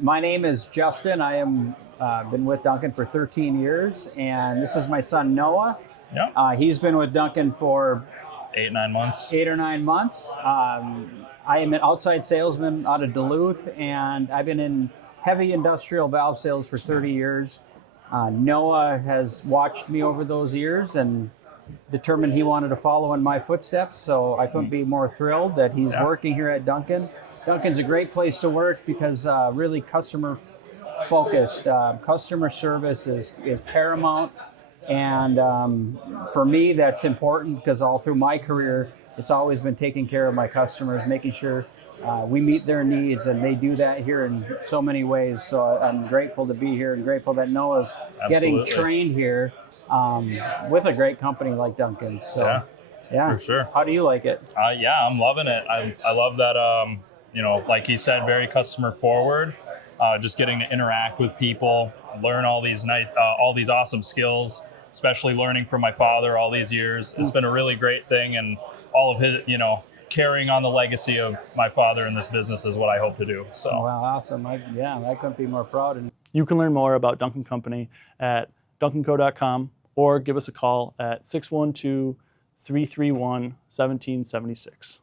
My name is Justin. I am been with Duncan for 13 years, and this is my son Noah. Yeah. He's been with Duncan for 8, 9 months. 8 or 9 months. I am an outside salesman out of Duluth, and I've been in heavy industrial valve sales for 30 years. Noah has watched me over those years and determined he wanted to follow in my footsteps, so I couldn't be more thrilled that he's working here at Duncan. Duncan's a great place to work because really customer focused. Customer service is paramount, and for me that's important because all through my career it's always been taking care of my customers, making sure we meet their needs, and they do that here in so many ways. So I'm grateful to be here and grateful that Noah's getting trained here with a great company like Duncan. So yeah, for sure. How do you like it? Yeah, I'm loving it. I love that, like he said, very customer forward, just getting to interact with people, learn all these awesome skills, especially learning from my father all these years. It's been a really great thing, and all of his, carrying on the legacy of my father in this business is what I hope to do. So. Wow, awesome. I couldn't be more proud. You can learn more about Duncan Company at duncanco.com or give us a call at 612-331-1776.